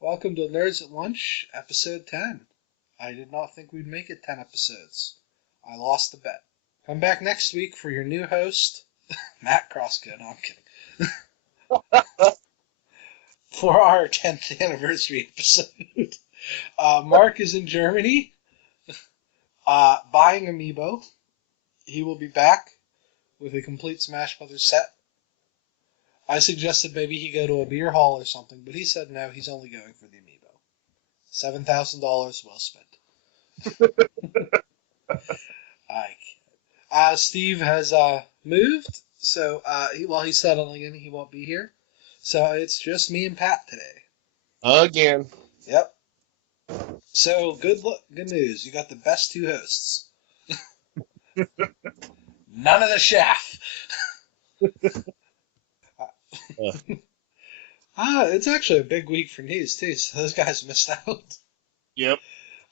Welcome to Nerds at Lunch, episode 10. I did not think we'd make it 10 episodes. I lost the bet. Come back next week for your new host, Matt Crossco. No, I'm kidding. For our 10th anniversary episode. Mark is in Germany, buying Amiibo. He will be back with a complete Smash Brothers set. I suggested maybe he go to a beer hall or something, but he said no, he's only going for the Amiibo. $7,000 well spent. Steve has moved, so while he's settling in, he won't be here. So it's just me and Pat today. Again. Yep. So good news. You got the best two hosts. None of the chaff. It's actually a big week for news too. So those guys missed out. Yep.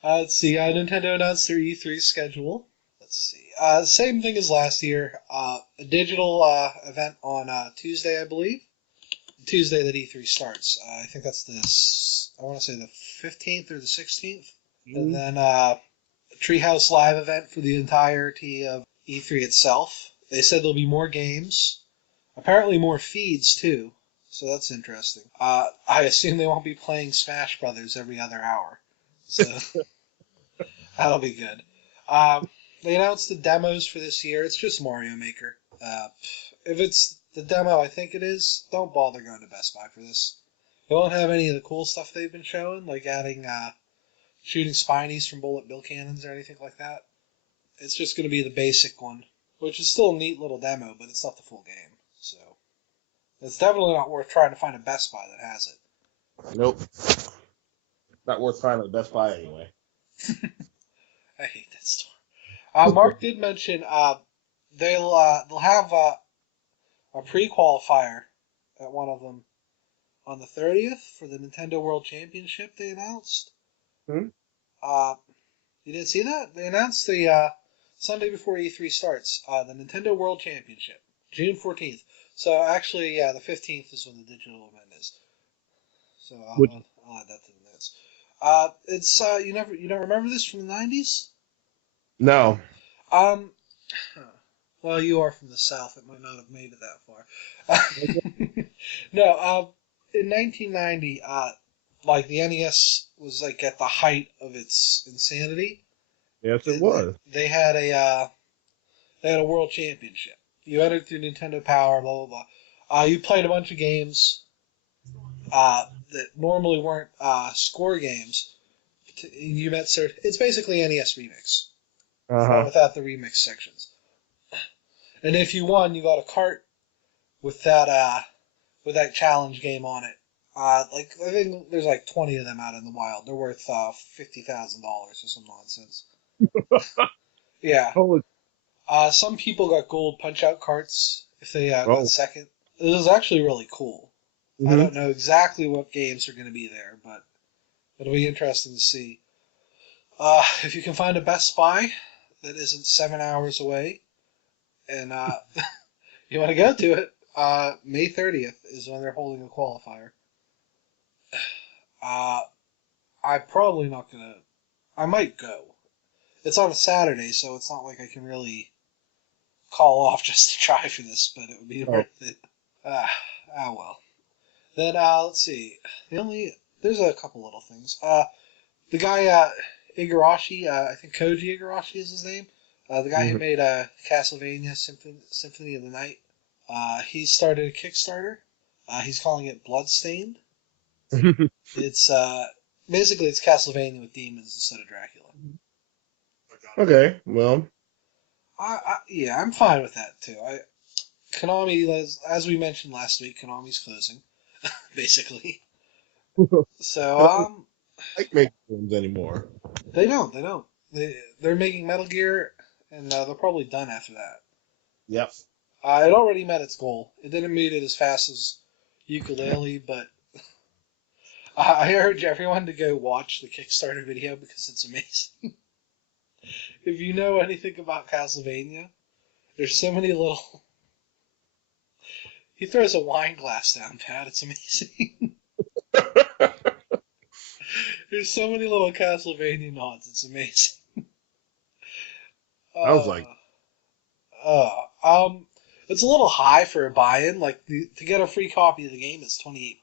Let's see. Nintendo announced their E3 schedule. Let's see. Same thing as last year. A digital event on Tuesday, I believe. Tuesday that E3 starts. I think that's I want to say the 15th or the 16th. Mm-hmm. And then a Treehouse Live event for the entirety of E3 itself. They said there'll be more games. Apparently more feeds, too. So that's interesting. I assume they won't be playing Smash Brothers every other hour. So that'll be good. They announced the demos for this year. It's just Mario Maker. If it's the demo I think it is, don't bother going to Best Buy for this. It won't have any of the cool stuff they've been showing, like adding shooting Spinies from bullet bill cannons or anything like that. It's just going to be the basic one, which is still a neat little demo, but it's not the full game. So it's definitely not worth trying to find a Best Buy that has it. Nope. Not worth finding at Best Buy anyway. I hate that store. Mark did mention they'll have a pre-qualifier at one of them on the 30th for the Nintendo World Championship they announced. Hmm? You didn't see that? They announced the Sunday before E3 starts, the Nintendo World Championship, June 14th. So actually, yeah, the 15th is when the digital event is. So I'll add that to the notes. It's you don't remember this from the 90s? No. Well, you are from the South. It might not have made it that far. No, in 1990, like the NES was like at the height of its insanity. Yes, it was. They had a world championship. You entered through Nintendo Power, blah blah blah. You played a bunch of games that normally weren't score games. You met it's basically NES Remix, without the remix sections. And if you won, you got a cart with that challenge game on it. Like I think there's like 20 of them out in the wild. They're worth $50,000 or some nonsense. Yeah. Holy. Some people got gold punch-out carts if they got second. It was actually really cool. Mm-hmm. I don't know exactly what games are going to be there, but it'll be interesting to see. If you can find a Best Buy that isn't 7 hours away, and you want to go to it, May 30th is when they're holding a qualifier. I'm probably not going to... I might go. It's on a Saturday, so it's not like I can really call off just to try for this, but it would be worth it. Well. Then, let's see. There's a couple little things. The guy, Igarashi, I think Koji Igarashi is his name. The guy who made Castlevania Symphony of the Night. He started a Kickstarter. He's calling it Bloodstained. It's basically it's Castlevania with demons instead of Dracula. Okay, well, yeah, I'm fine with that too. Konami, as we mentioned last week, Konami's closing, basically. So they make games anymore. They don't. They're making Metal Gear, and they're probably done after that. Yep. It already met its goal. It didn't meet it as fast as Ukulele, but I urge everyone to go watch the Kickstarter video because it's amazing. If you know anything about Castlevania, there's so many little... He throws a wine glass down, Pat. It's amazing. There's so many little Castlevania nods. It's amazing. I was like, Uh, um, it's a little high for a buy-in. Like to get a free copy of the game, it's $28.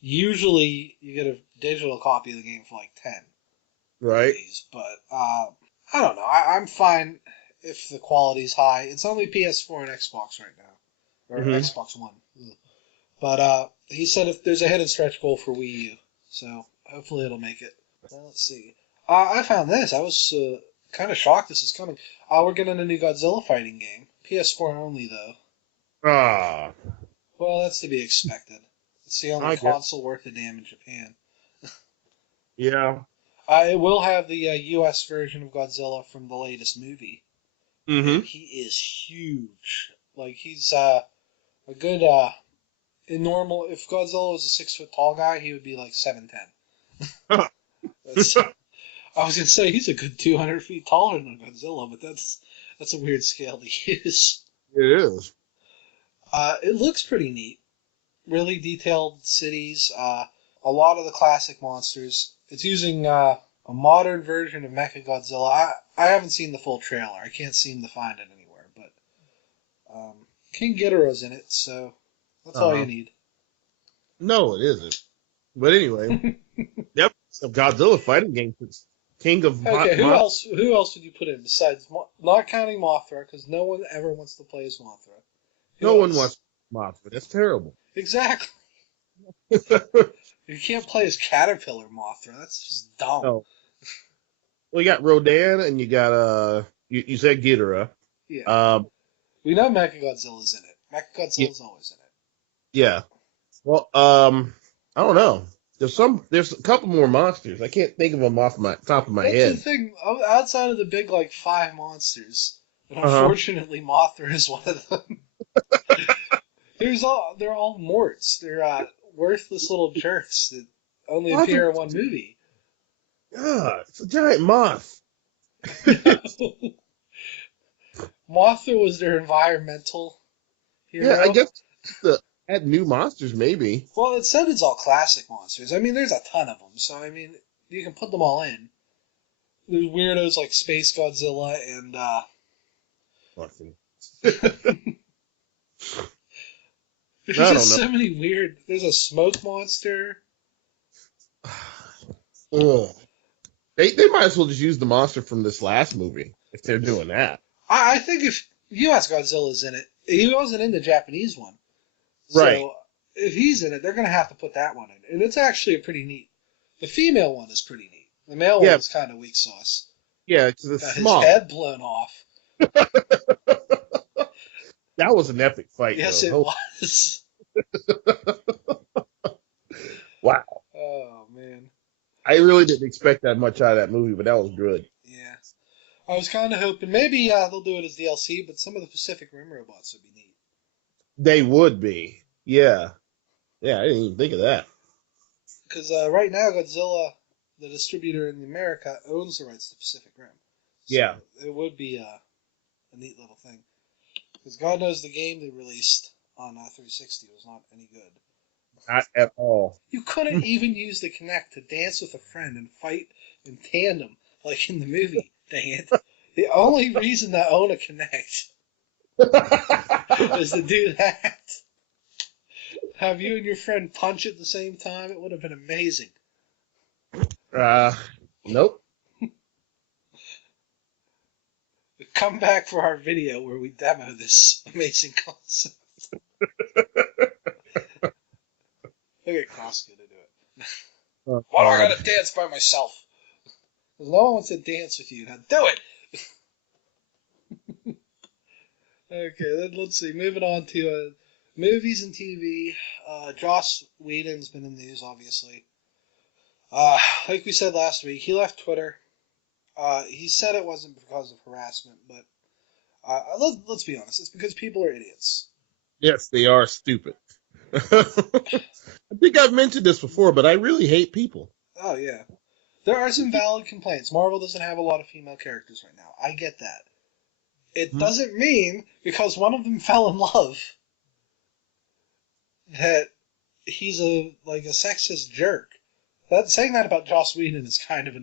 Usually, you get a digital copy of the game for like 10. right? Days, but I don't know. I'm fine if the quality's high. It's only PS4 and Xbox right now, or Mm-hmm. Xbox One. Ugh. But he said if there's a hidden stretch goal for Wii U, so hopefully it'll make it. Let's see. I found this. I was kind of shocked this is coming. We're getting a new Godzilla fighting game. PS4 only though. Ah, Well, that's to be expected. It's the only I guess. console worth a damn in Japan. Yeah. It will have the US version of Godzilla from the latest movie. Mm-hmm. He is huge. Like he's a good in normal. If Godzilla was a 6 foot tall guy, he would be like 7'10". I was gonna say he's a good 200 feet taller than Godzilla, but that's a weird scale to use. It is. It looks pretty neat. Really detailed cities. A lot of the classic monsters. It's using a modern version of Mechagodzilla. I haven't seen the full trailer. I can't seem to find it anywhere, but King Ghidorah's in it, so that's all you need. No, it isn't. But anyway, yep. So Godzilla fighting game. King of Okay, who else would you put in besides not counting Mothra, because no one ever wants to play as Mothra. No one wants Mothra. That's terrible. Exactly. You can't play as Caterpillar Mothra. That's just dumb. No. Well, you got Rodan and you got you said Ghidorah. Yeah. We know Mechagodzilla's in it. Mechagodzilla's always in it. Yeah. Well, I don't know. There's a couple more monsters. I can't think of them off my top of my head. That's the thing. Outside of the big, like, 5 monsters, and unfortunately Mothra is one of them. They're all morts. They're worthless little jerks that only appear in one movie. God, it's a giant moth. Mothra was their environmental hero. Yeah, I guess to add new monsters, maybe. Well, it said it's all classic monsters. I mean, there's a ton of them, so I mean, you can put them all in. There's weirdos like Space Godzilla and there's just so many weird. There's a smoke monster. Ugh. They might as well just use the monster from this last movie if they're doing that. I think if US Godzilla's in it, he wasn't in the Japanese one. Right. So if he's in it, they're going to have to put that one in. And it's actually a pretty neat. The female one is pretty neat. The male one is kind of weak sauce. Yeah, because it's Got small. his head blown off. That was an epic fight. Yes, though. it was. Wow. Oh, man. I really didn't expect that much out of that movie, but that was good. Yeah. I was kind of hoping maybe they'll do it as DLC, but some of the Pacific Rim robots would be neat. They would be. Yeah. Yeah, I didn't even think of that. Because right now, Godzilla, the distributor in America, owns the rights to Pacific Rim. So Yeah. it would be a neat little thing. Because God knows the game they released on 360 was not any good. Not at all. You couldn't even use the Kinect to dance with a friend and fight in tandem, like in the movie. Dang it. The only reason to own a Kinect is to do that. Have you and your friend punch at the same time? It would have been amazing. Nope. Come back for our video where we demo this amazing concept. Look at Costco to do it. Why do I gotta dance by myself? Because no one wants to dance with you. Now do it! Okay, then let's see. Moving on to movies and TV. Joss Whedon's been in the news, obviously. Like we said last week, he left Twitter. He said it wasn't because of harassment, but let's be honest. It's because people are idiots. Yes, they are stupid. I think I've mentioned this before, but I really hate people. Oh, yeah. There are some valid complaints. Marvel doesn't have a lot of female characters right now. I get that. It doesn't mean, because one of them fell in love, that he's a sexist jerk. saying that about Joss Whedon is kind of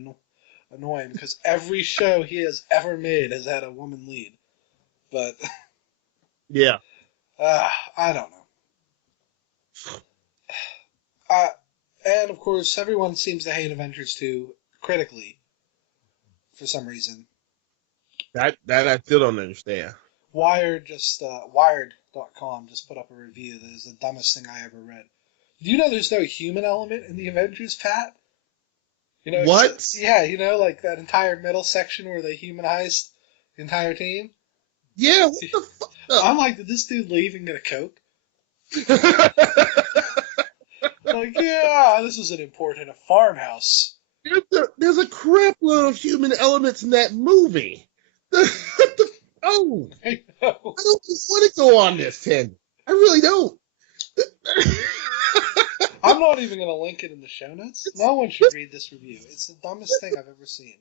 annoying because every show he has ever made has had a woman lead. But Yeah. I don't know. Uh, and of course, everyone seems to hate Avengers 2 critically for some reason. That I still don't understand. Wired.com just put up a review that is the dumbest thing I ever read. Do you know there's no human element in the Avengers, Pat? You know, What? yeah, you know, like that entire middle section where they humanized the entire team. Yeah, what the fuck? I'm like, did this dude leave and get a Coke? Like, yeah, this was an import in a farmhouse. There's a crap load of human elements in that movie. Oh, I know. I don't want to go on this, Ted. I really don't. I'm not even going to link it in the show notes. No one should read this review. It's the dumbest thing I've ever seen.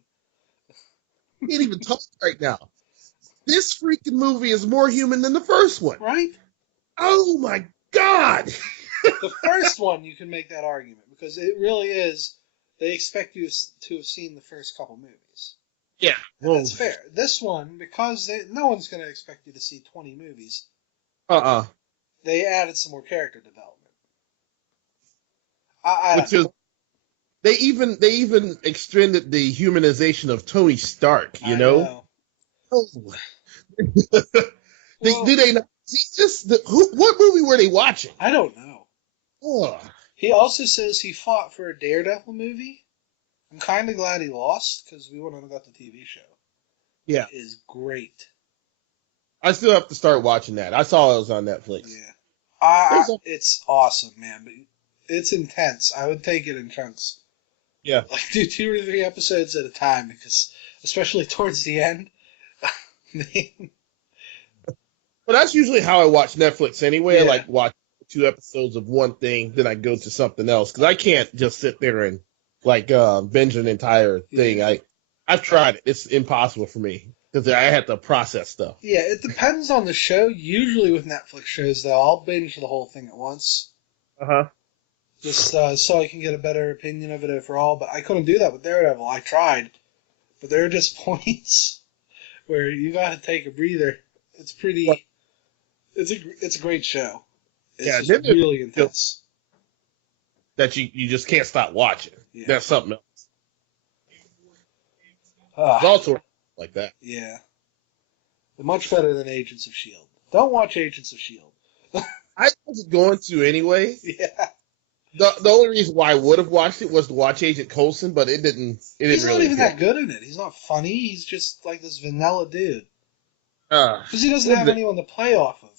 I can't even talk right now. This freaking movie is more human than the first one. Right? Oh my god! The first one, you can make that argument because it really is. They expect you to have seen the first couple movies. Yeah, well, that's fair. This one, because no one's going to expect you to see 20 movies. They added some more character development. Which is, they even extended the humanization of Tony Stark. You know? Oh. Did they not see this? What movie were they watching? I don't know. Oh. He also says he fought for a Daredevil movie. I'm kind of glad he lost because we wouldn't have got the TV show. Yeah. It is great. I still have to start watching that. I saw it was on Netflix. Yeah. It's awesome, man. But it's intense. I would take it in chunks. Yeah. Like do 2 or 3 episodes at a time because, especially towards the end. But that's usually how I watch Netflix anyway. Yeah. I like watch 2 episodes of one thing, then I go to something else because I can't just sit there and like binge an entire thing. Yeah. I've tried it. It's impossible for me because I have to process stuff. Yeah, it depends on the show. Usually with Netflix shows, though, I'll binge the whole thing at once. Just so I can get a better opinion of it overall. But I couldn't do that with Daredevil. I tried, but there are just points where you got to take a breather. It's pretty. It's a great show. It's just really intense. That you just can't stop watching. Yeah. That's something else. It's also like that. Yeah. Much better than Agents of S.H.I.E.L.D. Don't watch Agents of S.H.I.E.L.D. I was going to anyway. Yeah. The only reason why I would have watched it was to watch Agent Coulson, but it didn't. He's not even that good in it. He's not funny. He's just like this vanilla dude. Because he doesn't have anyone to play off of.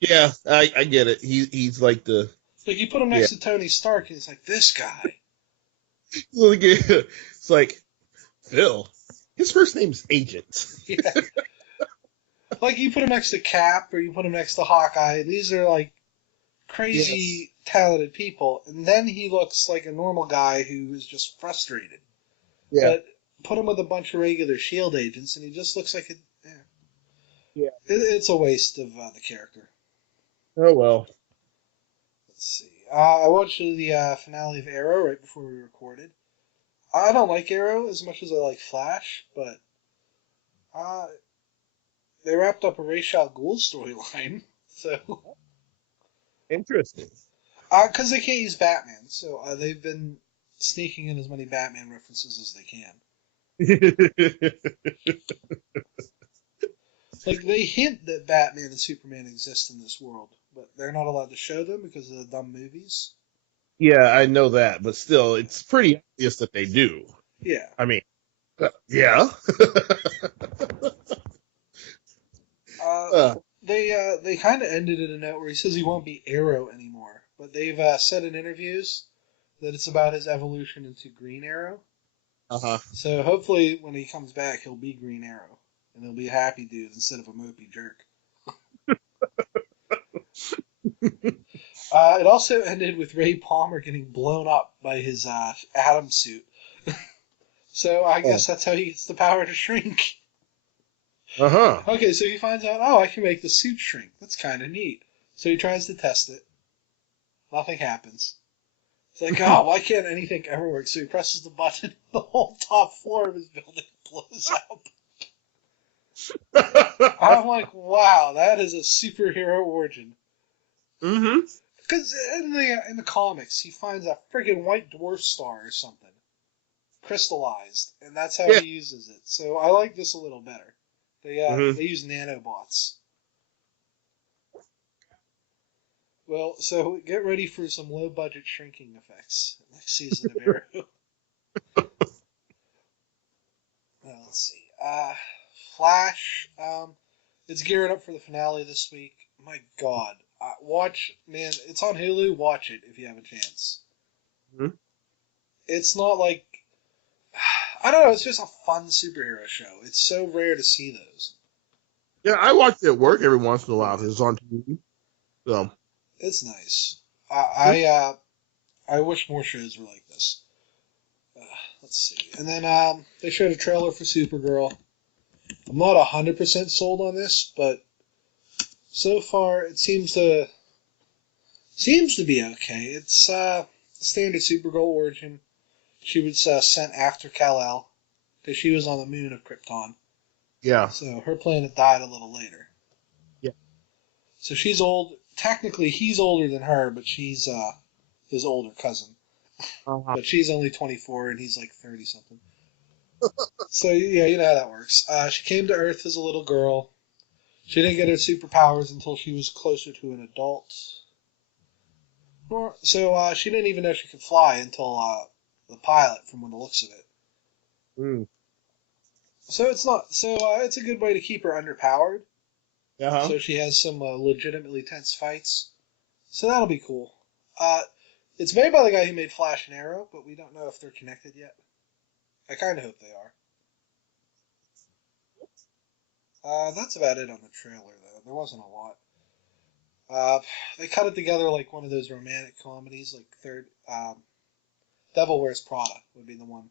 Yeah, I get it. He's like the. Like you put him next to Tony Stark, and it's like this guy. It's like Phil. His first name's Agent. Yeah. Like you put him next to Cap, or you put him next to Hawkeye. These are like crazy talented people, and then he looks like a normal guy who is just frustrated. Yeah. But put him with a bunch of regular S.H.I.E.L.D. agents, and he just looks like a. Yeah. It's a waste of the character. Oh well. Let's see. I watched the finale of Arrow right before we recorded. I don't like Arrow as much as I like Flash, but they wrapped up a Ra's al Ghul storyline, so interesting. Because they can't use Batman, so they've been sneaking in as many Batman references as they can. Like they hint that Batman and Superman exist in this world, but they're not allowed to show them because of the dumb movies. Yeah, I know that, but still, it's pretty obvious that they do. Yeah. I mean, yeah. They kind of ended in a note where he says he won't be Arrow anymore, but they've said in interviews that it's about his evolution into Green Arrow. So hopefully when he comes back, he'll be Green Arrow, and he'll be a happy dude instead of a mopey jerk. It also ended with Ray Palmer getting blown up by his Atom suit. So I guess that's how he gets the power to shrink. Okay, so he finds out, I can make the suit shrink. That's kind of neat. So he tries to test it. Nothing happens. It's like, oh, why can't anything ever work? So he presses the button, the whole top floor of his building blows up. I'm like, wow, that is a superhero origin. Mm-hmm. Because in the comics, he finds a friggin' white dwarf star or something crystallized, and that's how he uses it. So I like this a little better. They use nanobots. Well, so get ready for some low budget shrinking effects next season of Arrow. Let's see. Flash. It's gearing up for the finale this week. My God, watch, man. It's on Hulu. Watch it if you have a chance. Mm-hmm. It's not like I don't know. It's just a fun superhero show. It's so rare to see those. Yeah, I watch it at work every once in a while. It's on TV. So it's nice. I wish more shows were like this. Let's see. And then they showed a trailer for Supergirl. I'm not 100% sold on this, but so far it seems to be okay. It's standard Supergirl origin. She was sent after Kal-El because she was on the moon of Krypton. yeah. So her planet died a little later. Yeah. So she's old. Technically, he's older than her, but she's his older cousin. But she's only 24 and he's like 30 something. So yeah, you know how that works. She came to Earth as a little girl. She didn't get her superpowers until she was closer to an adult. So she didn't even know she could fly until the pilot, from the looks of it. Mm. So it's not. So it's a good way to keep her underpowered. Uh-huh. So she has some legitimately tense fights. So that'll be cool. It's made by the guy who made Flash and Arrow, but we don't know if they're connected yet. I kind of hope they are. That's about it on the trailer, though. There wasn't a lot. They cut it together like one of those romantic comedies, like Devil Wears Prada would be the one.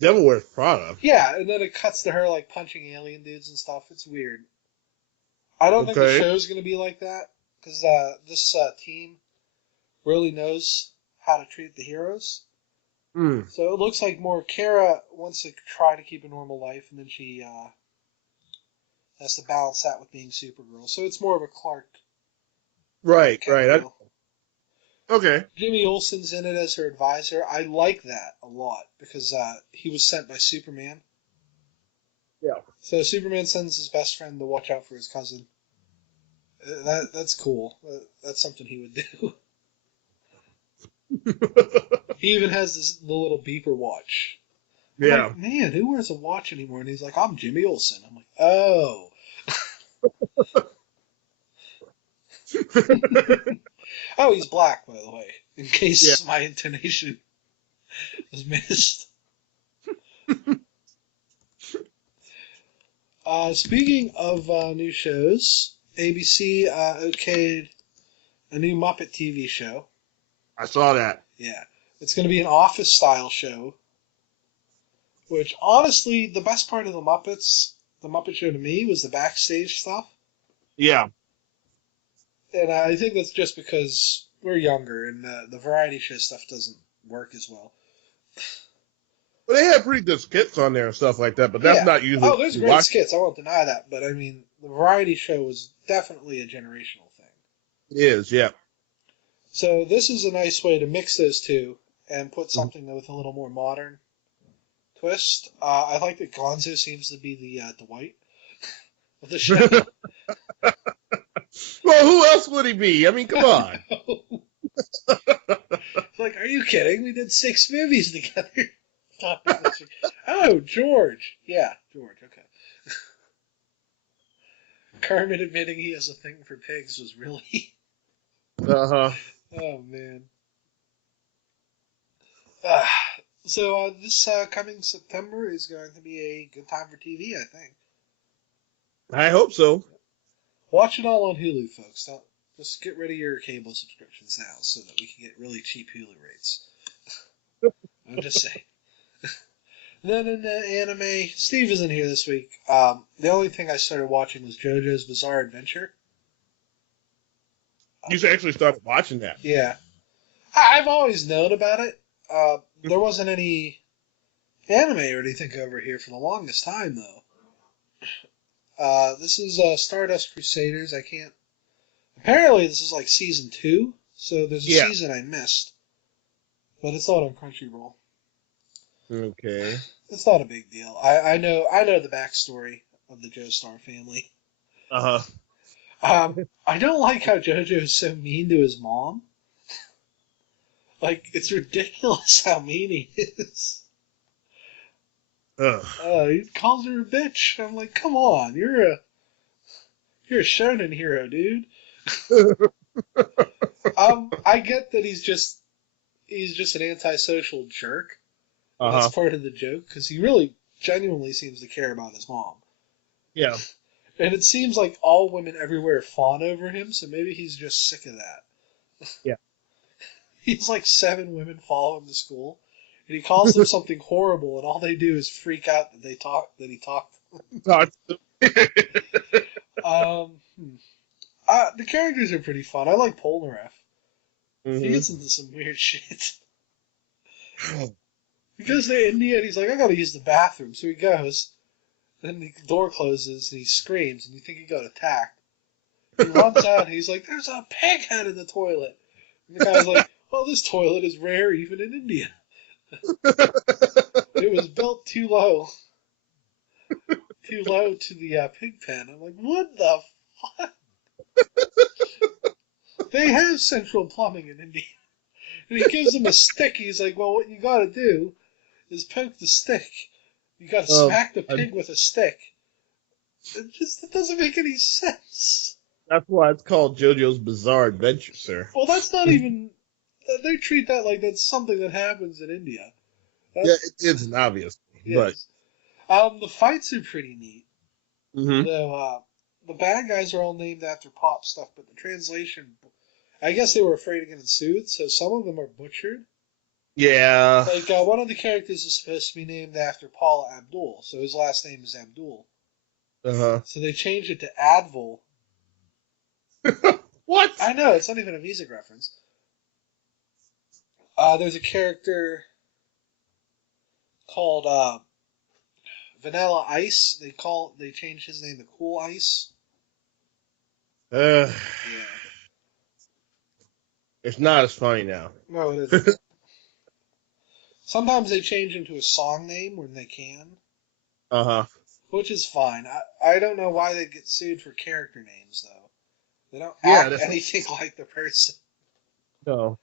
Devil Wears Prada? Yeah, and then it cuts to her like punching alien dudes and stuff. It's weird. I don't think the show's going to be like that, because this team really knows how to treat the heroes. Mm. So it looks like more Kara wants to try to keep a normal life, and then she has to balance that with being Supergirl. So it's more of a Clark. Right. Okay. Jimmy Olsen's in it as her advisor. I like that a lot because he was sent by Superman. Yeah. So Superman sends his best friend to watch out for his cousin. That's cool. That's something he would do. He even has the little beeper watch. I'm like, man, who wears a watch anymore? And he's like, I'm Jimmy Olsen. I'm like, oh. Oh, he's black, by the way, in case my intonation was missed. Speaking of new shows, ABC okayed a new Muppet TV show. I saw that. Yeah. It's going to be an office-style show, which, honestly, the best part of the Muppet Show to me, was the backstage stuff. Yeah. And I think that's just because we're younger and the variety show stuff doesn't work as well. Well, they had pretty good skits on there and stuff like that, but that's not usually... Oh, there's great skits. I won't deny that. But, I mean, the variety show was definitely a generational thing. It is, yeah. So this is a nice way to mix those two and put something with a little more modern twist. I like that Gonzo seems to be the Dwight of the show. Well, who else would he be? I mean, come on. Like, are you kidding? We did 6 movies together. Oh, George. Yeah, George, okay. Kermit admitting he has a thing for pigs was really... Uh-huh. Oh, man. So this coming September is going to be a good time for TV, I think. I hope so. Watch it all on Hulu, folks. Just get rid of your cable subscriptions now so that we can get really cheap Hulu rates. I'm just saying. Then in the anime, Steve isn't here this week. The only thing I started watching was JoJo's Bizarre Adventure. You actually started watching that. Yeah. I've always known about it. There wasn't any anime or anything over here for the longest time, though. This is Stardust Crusaders. I can't. Apparently, this is like season 2, so there's a season I missed, but it's not on Crunchyroll. Okay. It's not a big deal. I know the backstory of the Joestar family. I don't like how Jojo is so mean to his mom. Like, it's ridiculous how mean he is. He calls her a bitch. I'm like, come on, you're a shonen hero, dude. I get that he's just an antisocial jerk. That's part of the joke, because he really genuinely seems to care about his mom. Yeah. And it seems like all women everywhere fawn over him, so maybe he's just sick of that. Yeah. He's like 7 women follow him to school, and he calls them something horrible, and all they do is freak out that he talked to them. The characters are pretty fun. I like Polnareff. He gets into some weird shit. He goes to India, and he's like, I gotta use the bathroom. So he goes. Then the door closes, and he screams, and you think he got attacked. He runs out, and he's like, there's a pig head in the toilet. And the guy's like, well, this toilet is rare even in India. It was built too low to the pig pen. I'm like, what the fuck? They have central plumbing in India. And he gives him a stick. He's like, well, what you gotta do is poke the stick. You gotta smack the pig with a stick. It doesn't make any sense. That's why it's called JoJo's Bizarre Adventure, sir. Well, that's not even... They treat that like that's something that happens in India. Yeah, it isn't, obviously. Yes. But the fights are pretty neat. Mm-hmm. Though, the bad guys are all named after pop stuff, but the translation... I guess they were afraid of getting sued, so some of them are butchered. Yeah. Like, one of the characters is supposed to be named after Paula Abdul, so his last name is Abdul. So they changed it to Advil. What? I know, it's not even a music reference. There's a character called Vanilla Ice. They changed his name to Cool Ice. Yeah. Yeah. It's not as funny now. No, it isn't. Sometimes they change into a song name when they can. Which is fine. I don't know why they get sued for character names, though. They don't act anything like the person. No.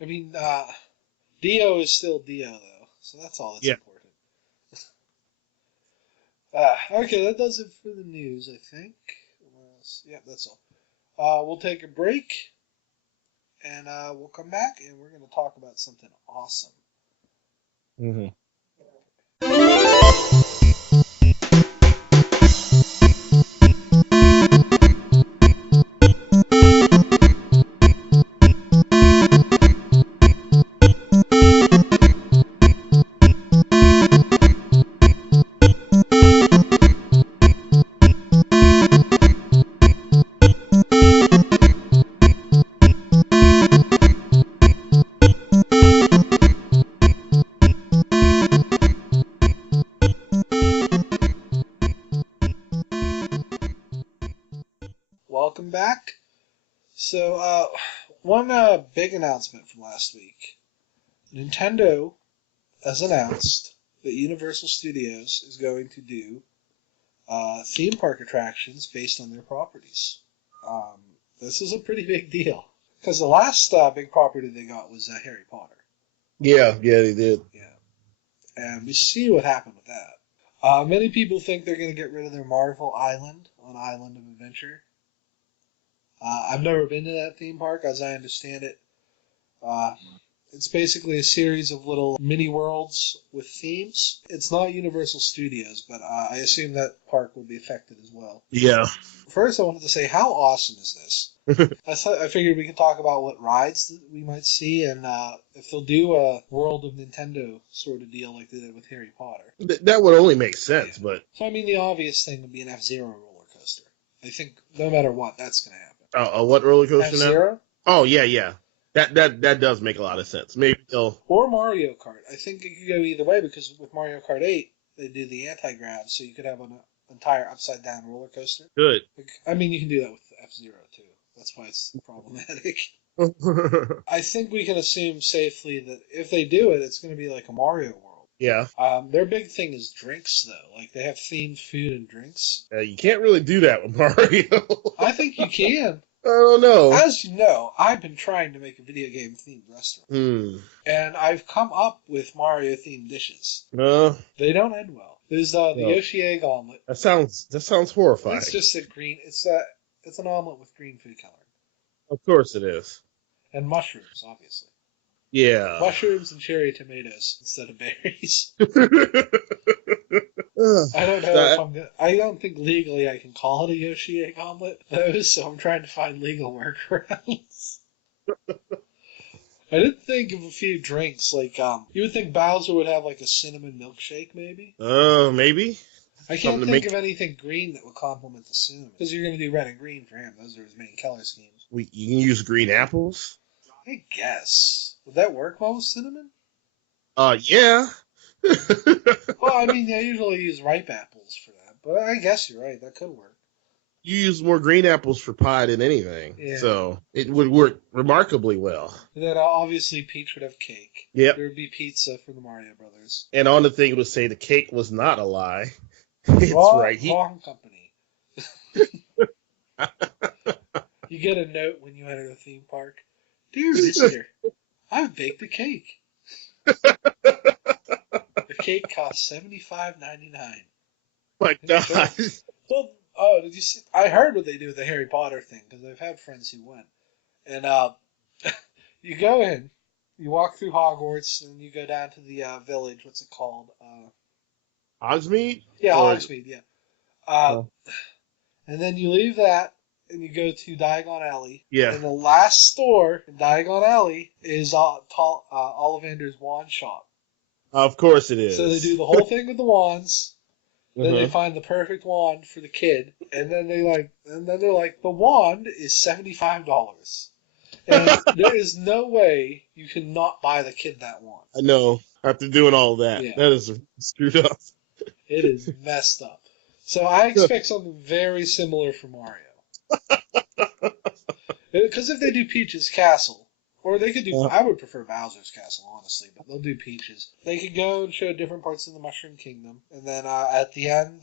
I mean, Dio is still Dio, though. So that's all that's important. Okay, that does it for the news, I think. Yeah, that's all. We'll take a break, and we'll come back, and we're going to talk about something awesome. Mm-hmm. Welcome back. So, one big announcement from last week. Nintendo has announced that Universal Studios is going to do theme park attractions based on their properties. This is a pretty big deal. Because the last big property they got was Harry Potter. Yeah, they did. Yeah. And we see what happened with that. Many people think they're going to get rid of their Marvel Island on Island of Adventure. I've never been to that theme park, as I understand it. It's basically a series of little mini worlds with themes. It's not Universal Studios, but I assume that park will be affected as well. Yeah. First, I wanted to say, how awesome is this? I figured we could talk about what rides that we might see, and if they'll do a World of Nintendo sort of deal like they did with Harry Potter. That would only make sense, but... So, I mean, the obvious thing would be an F-Zero roller coaster. I think no matter what, that's going to happen. What roller coaster now? F-Zero? Oh, yeah. That does make a lot of sense. Maybe they'll. Or Mario Kart. I think it could go either way because with Mario Kart 8, they do the anti-grav, so you could have an entire upside-down roller coaster. Good. I mean, you can do that with F-Zero, too. That's why it's problematic. I think we can assume safely that if they do it, it's going to be like a Mario World. Yeah. Their big thing is drinks, though. Like, they have themed food and drinks. You can't really do that with Mario. I think you can. I don't know. As you know, I've been trying to make a video game themed restaurant. And I've come up with Mario themed dishes. They don't end well. There's the Yoshi egg omelet. That sounds horrifying. It's just it's an omelet with green food coloring. Of course it is. And mushrooms, obviously. Yeah. Mushrooms and cherry tomatoes instead of berries. I don't know I don't think legally I can call it a Yoshi egg omelet, though, so I'm trying to find legal workarounds. I did think of a few drinks, like, you would think Bowser would have, like, a cinnamon milkshake, maybe? Maybe. I can't think of anything green that would complement the cinnamon, because you're going to do red and green for him. Those are his main color schemes. You can use green apples? I guess. Would that work well with cinnamon? Yeah. Well, I mean, they usually use ripe apples for that, but I guess you're right. That could work. You use more green apples for pie than anything, so it would work remarkably well. And then obviously Peach would have cake. Yep. There would be pizza for the Mario Brothers. And on the thing it would say the cake was not a lie. It's right. Wrong company. You get a note when you enter the theme park. Dear visitor, I've baked a cake. The cake costs $75.99. My God. Well, did you see? I heard what they do with the Harry Potter thing because I've had friends who went. And you go in, you walk through Hogwarts, and you go down to the village. What's it called? Hogsmeade? Yeah, Hogsmeade. Yeah. And then you leave that, and you go to Diagon Alley. Yeah. And the last store in Diagon Alley is Ollivander's wand shop. Of course it is. So they do the whole thing with the wands. Then they find the perfect wand for the kid, and then they're like, the wand is $75, and there is no way you can not buy the kid that wand. I know. After doing all that, that is screwed up. It is messed up. So I expect something very similar for Mario. Because if they do Peach's Castle, or they could do, I would prefer Bowser's Castle, honestly, but they'll do Peach's. They could go and show different parts of the Mushroom Kingdom, and then at the end,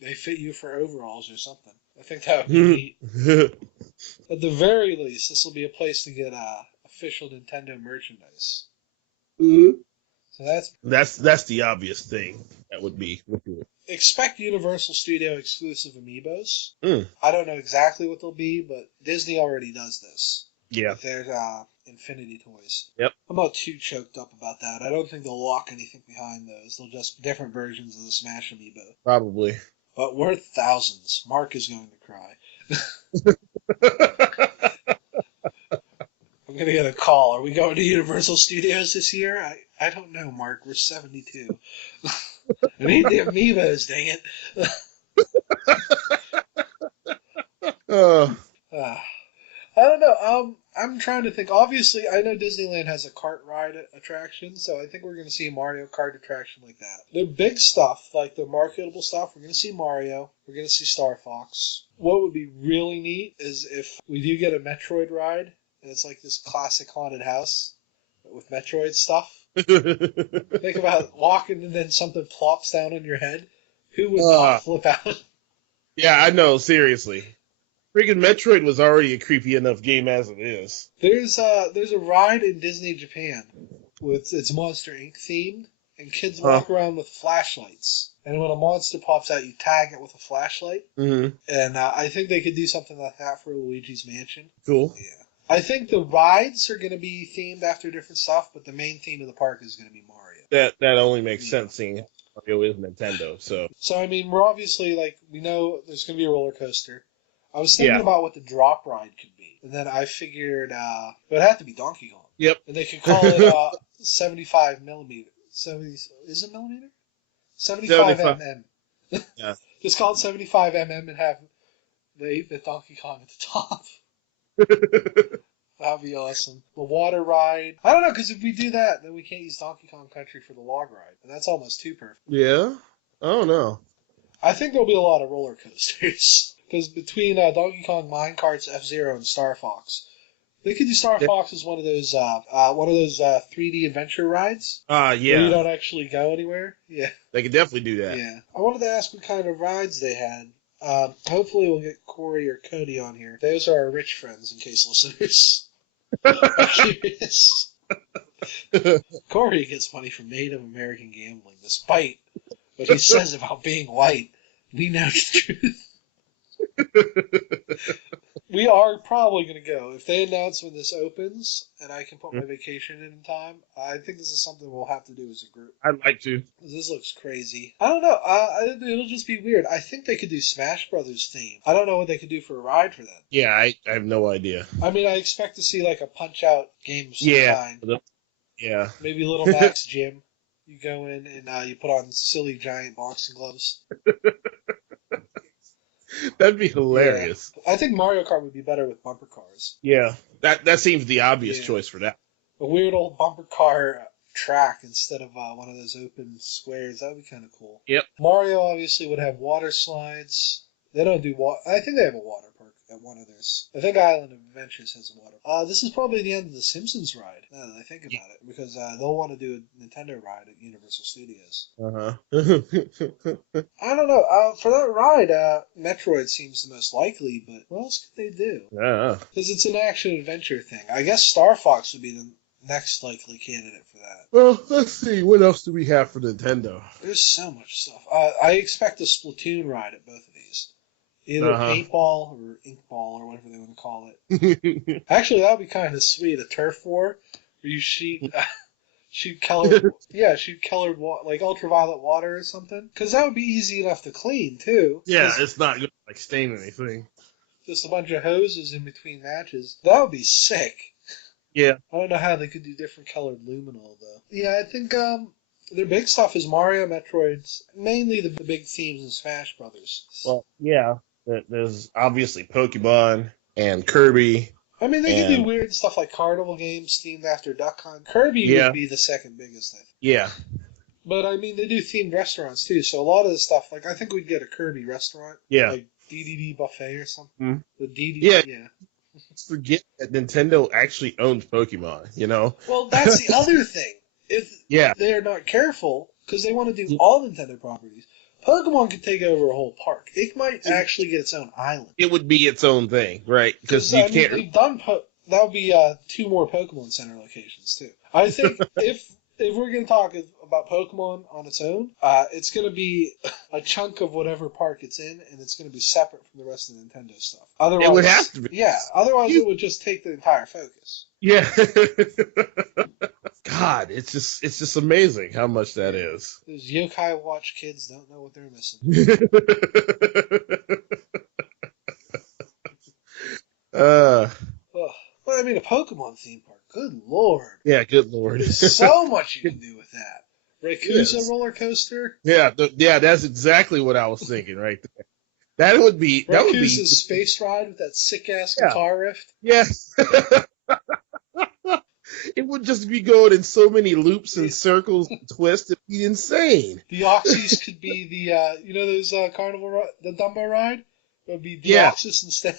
they fit you for overalls or something. I think that would be neat. At the very least, this will be a place to get official Nintendo merchandise. Mm-hmm. So that's the obvious thing. That would be. Expect Universal Studio exclusive amiibos. Mm. I don't know exactly what they'll be, but Disney already does this. Yeah. With their Infinity Toys. Yep. I'm not too choked up about that. I don't think they'll lock anything behind those. They'll just different versions of the Smash amiibo. Probably. But worth thousands. Mark is going to cry. I'm going to get a call. Are we going to Universal Studios this year? I don't know, Mark. We're 72. I need the amiibos, dang it. I don't know. I'm trying to think. Obviously, I know Disneyland has a kart ride attraction, so I think we're going to see a Mario Kart attraction like that. The big stuff, like the marketable stuff, we're going to see Mario. We're going to see Star Fox. What would be really neat is if we do get a Metroid ride, and it's like this classic haunted house with Metroid stuff. Think about walking and then something plops down on your head. Who would not flip out? Yeah, I know. Seriously. Freaking Metroid was already a creepy enough game as it is. There's a ride in Disney Japan with it's Monster Inc. themed, and kids walk around with flashlights. And when a monster pops out, you tag it with a flashlight. Mm-hmm. And I think they could do something like that for Luigi's Mansion. Cool. Yeah. I think the rides are going to be themed after different stuff, but the main theme of the park is going to be Mario. That only makes sense, seeing Mario is Nintendo. So I mean, we're obviously we know there's going to be a roller coaster. I was thinking about what the drop ride could be, and then I figured it would have to be Donkey Kong. Yep. And they could call it 75 millimeter. 70 is it millimeter? 75 mm. Yeah. Just call it 75 mm and have the Donkey Kong at the top. That'd be awesome. The water ride. I don't know, because if we do that, then we can't use Donkey Kong Country for the log ride. And that's almost too perfect. Yeah? I don't know. I think there'll be a lot of roller coasters. Because between Donkey Kong Minecarts, F-Zero, and Star Fox, they could do Star Fox as one of those 3D adventure rides. Yeah. Where you don't actually go anywhere. Yeah. They could definitely do that. Yeah. I wanted to ask what kind of rides they had. Hopefully we'll get Corey or Cody on here. Those are our rich friends, in case listeners are curious. Corey gets money from Native American gambling, despite what he says about being white. We know the truth. We are probably going to go. If they announce when this opens and I can put my vacation in time, I think this is something we'll have to do as a group. I'd like to. This looks crazy. I don't know. It'll just be weird. I think they could do Smash Brothers theme. I don't know what they could do for a ride for that. Yeah, I have no idea. I mean, I expect to see like a Punch-Out game of some kind. Yeah. Maybe Little Mac's Gym. You go in and you put on silly giant boxing gloves. That'd be hilarious. Yeah. I think Mario Kart would be better with bumper cars. Yeah, that seems the obvious choice for that. A weird old bumper car track instead of one of those open squares. That would be kind of cool. Yep. Mario obviously would have water slides. They don't do water. I think they have a water park at one of theirs. I think Island of Adventures has a water. This is probably the end of the Simpsons ride. Now that I think about it, because they'll want to do a Nintendo ride at Universal Studios. I don't know. For that ride, Metroid seems the most likely, but what else could they do? Yeah. Because it's an action adventure thing. I guess Star Fox would be the next likely candidate for that. Well, let's see. What else do we have for Nintendo? There's so much stuff. I expect a Splatoon ride at both of these. Either paintball or inkball or whatever they want to call it. Actually, that would be kind of sweet. A turf war where you shoot colored, like ultraviolet water or something. Because that would be easy enough to clean too. Yeah, it's not going to like stain anything. Just a bunch of hoses in between matches. That would be sick. Yeah. I don't know how they could do different colored luminol though. Yeah, I think their big stuff is Mario, Metroids, mainly the big themes in Smash Brothers. Well, yeah. There's obviously Pokemon and Kirby. I mean, they can do weird stuff like carnival games themed after Duck Hunt. Kirby would be the second biggest, I think. Yeah. But, I mean, they do themed restaurants, too. So a lot of the stuff, like, I think we'd get a Kirby restaurant. Yeah. Like DDD Buffet or something. Mm-hmm. The DDD, yeah. Forget that Nintendo actually owns Pokemon, you know? Well, that's the other thing. If they're not careful, because they want to do all Nintendo properties, Pokemon could take over a whole park. It might actually get its own island. It would be its own thing, right? Because you can't. They've done that would be 2 more Pokemon Center locations too. I think if we're going to talk about Pokemon on its own, it's going to be a chunk of whatever park it's in, and it's going to be separate from the rest of the Nintendo stuff. Otherwise, it would have to be. Yeah. Otherwise, it would just take the entire focus. Yeah. God, it's just amazing how much that is. Those Yokai Watch kids don't know what they're missing. Well, I mean, a Pokemon theme park. Good lord. Yeah, good lord. There's so much you can do with that. Rayquaza roller coaster. Yeah, that's exactly what I was thinking right there. That would be Rayquaza's space ride with that sick ass guitar riff. Yeah. It would just be going in so many loops and circles and twists. It'd be insane. The Oxys could be the those carnival the Dumbo ride. It would be Deoxys instead.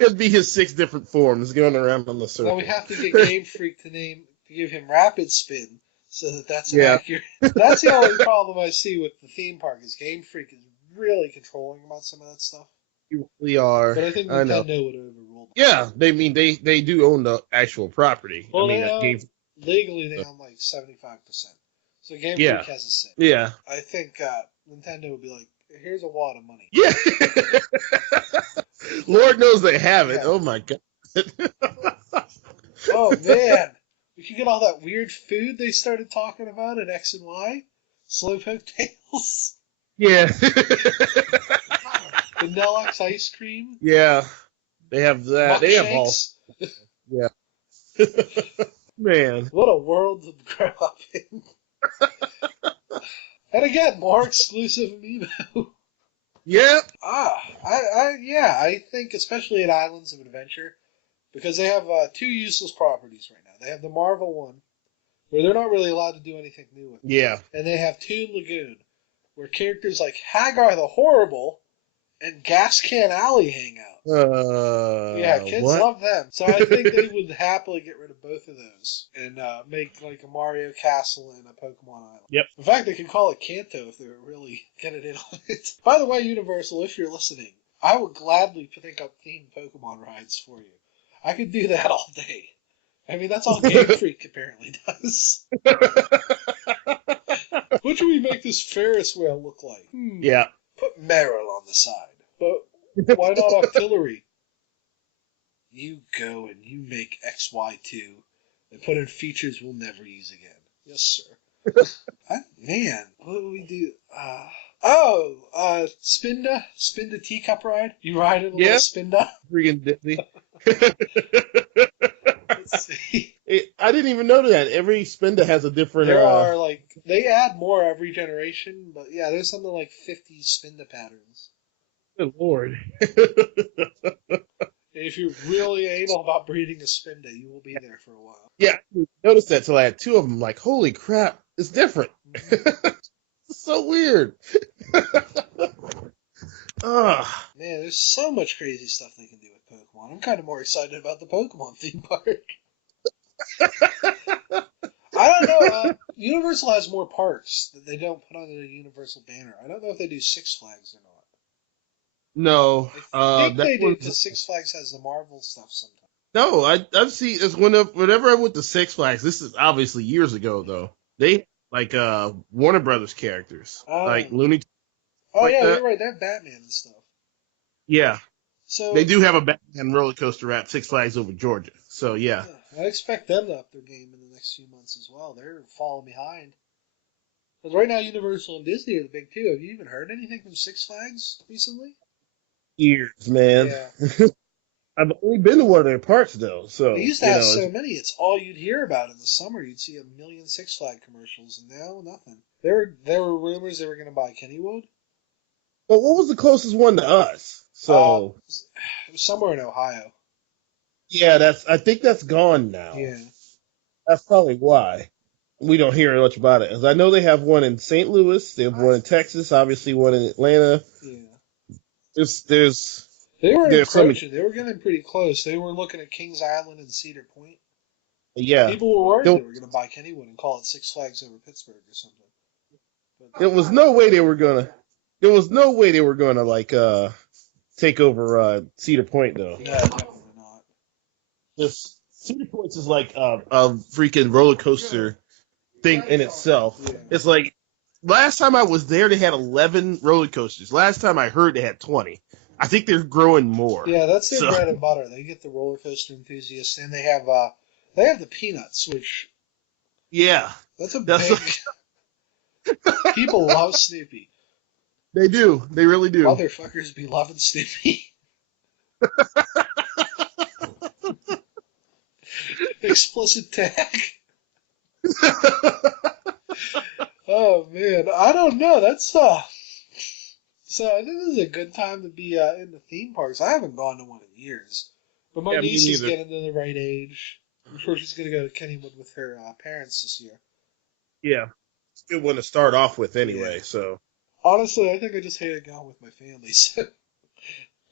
It'd be his 6 different forms going around on the circle. Now we have to get Game Freak to give him Rapid Spin so that's accurate. That's the only problem I see with the theme park is Game Freak is really controlling about some of that stuff. You really are. But I think Nintendo would overrule them. Yeah, they do own the actual property. Well, legally they own like 75%. So Game Freak has a say. Yeah. I think Nintendo would be like, here's a wad of money. Yeah. Lord knows they have it. Yeah. Oh my god. Oh man. We could get all that weird food they started talking about in X and Y. Slowpoke tails. Yeah. Vanilla ice cream. Yeah. They have that. They have all. Yeah. Man. What a world to grow up in. And again, more exclusive Amiibo. Yeah. I think especially at Islands of Adventure, because they have two useless properties right now. They have the Marvel one, where they're not really allowed to do anything new with it. Yeah. And they have Toon Lagoon, where characters like Hagar the Horrible and Gas Can Alley hang out. Yeah, kids what? love them. So I think they would happily get rid of both of those and make like a Mario Castle and a Pokemon Island. Yep. In fact, they could call it Kanto if they were really getting in on it. By the way, Universal, if you're listening, I would gladly think up themed Pokemon rides for you. I could do that all day. I mean, that's all Game Freak apparently does. What should we make this Ferris wheel look like? Yeah. Put Meryl on the side. But why not Octillery? You go and you make XY2 and put in features we'll never use again. Yes, sir. Man, what would we do? Spinda? Spinda teacup ride? You ride in a little Spinda? Freaking Disney. Let's see. I didn't even know that. Every Spinda has a different... There are, like, they add more every generation, but yeah, there's something like 50 Spinda patterns. Good Lord. If you're really anal about breeding a Spinda, you will be there for a while. Yeah, I noticed that till I had two of them. Like, holy crap, it's different. It's so weird. Man, there's so much crazy stuff they can do with Pokemon. I'm kind of more excited about the Pokemon theme park. I don't know. Universal has more parks that they don't put under the Universal banner. I don't know if they do Six Flags or not. No, I think they do because Six Flags has the Marvel stuff sometimes. No, I've seen it's whenever I went to Six Flags. This is obviously years ago though. They like Warner Brothers characters, like Looney Tunes. Oh like yeah, that. you're right. They have Batman and stuff. Yeah, so they do have a Batman roller coaster at Six Flags over Georgia. So yeah, I expect them to up their game in the next few months as well. They're falling behind. Because right now, Universal and Disney are the big two. Have you even heard anything from Six Flags recently? years, man. Yeah. I've only been to one of their parks though, so They used to have so many. It's all you'd hear about in the summer. You'd see a million Six Flag commercials, and now nothing. There were rumors they were going to buy Kennywood. But what was the closest one to us? So it was somewhere in Ohio. Yeah, I think that's gone now. Yeah. That's probably why we don't hear much about it. Because I know they have one in St. Louis, they have one in Texas, obviously one in Atlanta. Yeah. They were encroaching. They were getting pretty close. They were looking at Kings Island and Cedar Point. Yeah. People were worried they were going to buy Kennywood and call it Six Flags over Pittsburgh or something. But, there was no way they were gonna. There was no way they were gonna like take over Cedar Point though. No, definitely not. This Cedar Point is like a freaking roller coaster thing in itself. Yeah. It's like last time I was there, they had 11 roller coasters. Last time I heard, they had 20. I think they're growing more. Yeah, that's their bread and butter. They get the roller coaster enthusiasts, and they have the Peanuts, which that's big. People love Snoopy. They do. They really do. Motherfuckers be loving Snoopy. Explicit tag. Oh man, I don't know. That's so I think this is a good time to be in the theme parks. I haven't gone to one in years, but my niece is getting to the right age. I'm sure she's gonna go to Kennywood with her parents this year. Yeah, it's a good one to start off with anyway. Yeah. So honestly, I think I just hated going with my family. So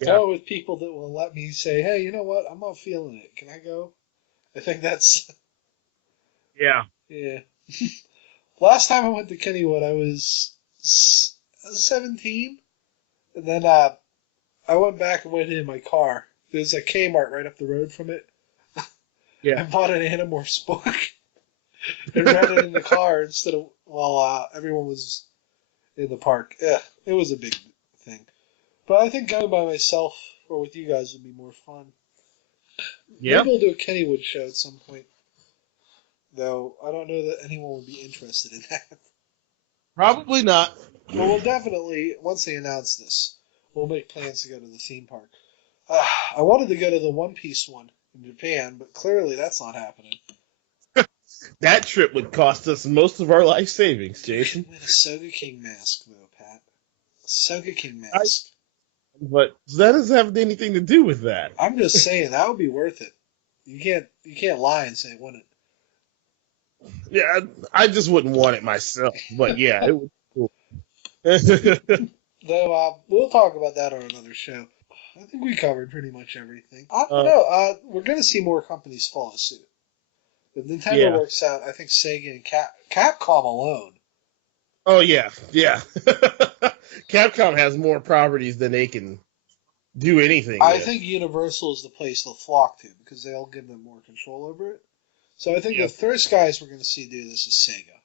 going with people that will let me say, "Hey, you know what? I'm not feeling it. Can I go?" I think that's yeah. Last time I went to Kennywood, I was 17, and then I went back and went in my car. There's a Kmart right up the road from it. Yeah. I bought an Animorphs book and read it in the car instead of while everyone was in the park. Yeah, it was a big thing. But I think going by myself or with you guys would be more fun. Yeah. Maybe we'll do a Kennywood show at some point. Though I don't know that anyone would be interested in that. Probably not. But we'll definitely, once they announce this, we'll make plans to go to the theme park. I wanted to go to the One Piece one in Japan, but clearly that's not happening. That trip would cost us most of our life savings, Jason. We should win a Soga King mask, though, Pat. A Soga King mask. But that doesn't have anything to do with that. I'm just saying that would be worth it. You can't lie and say it wouldn't. Yeah, I just wouldn't want it myself. But yeah, it would be cool. Though we'll talk about that on another show. I think we covered pretty much everything. I don't Uh, know. We're going to see more companies follow suit. If Nintendo yeah. works out, I think Sega and Capcom alone. Oh yeah, yeah. Capcom has more properties than they can do anything I with. think Universal is the place they'll flock to because they'll give them more control over it. So I think the Yep. first guys we're going to see do this is Sega.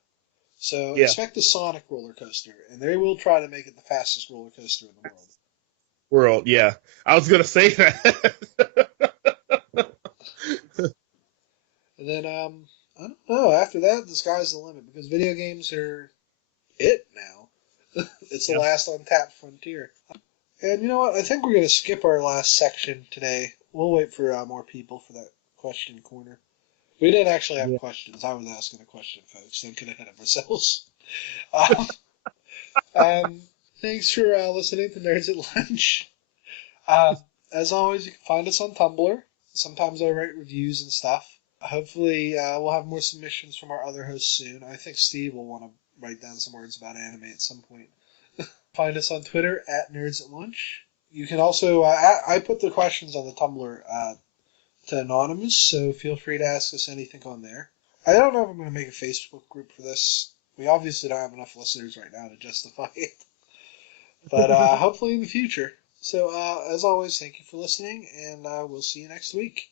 So Yeah. expect the Sonic roller coaster, and they will try to make it the fastest roller coaster in the world. World, yeah. I was gonna say that. And then I don't know. After that, the sky's the limit because video games are it now. It's the Yep. last untapped frontier. And you know what? I think we're going to skip our last section today. We'll wait for more people for that question corner. We didn't actually have Yeah. questions. I was asking a question, folks. Don't get ahead of ourselves. Um, um, Thanks for listening to Nerds at Lunch. Um, as always, you can find us on Tumblr. Sometimes I write reviews and stuff. Hopefully, we'll have more submissions from our other hosts soon. I think Steve will want to write down some words about anime at some point. Find us on Twitter at Nerds at Lunch. You can also, I put the questions on the Tumblr to Anonymous, so feel free to ask us anything on there. I don't know if I'm going to make a Facebook group for this. We obviously don't have enough listeners right now to justify it. But hopefully in the future. So, as always, thank you for listening, and we'll see you next week.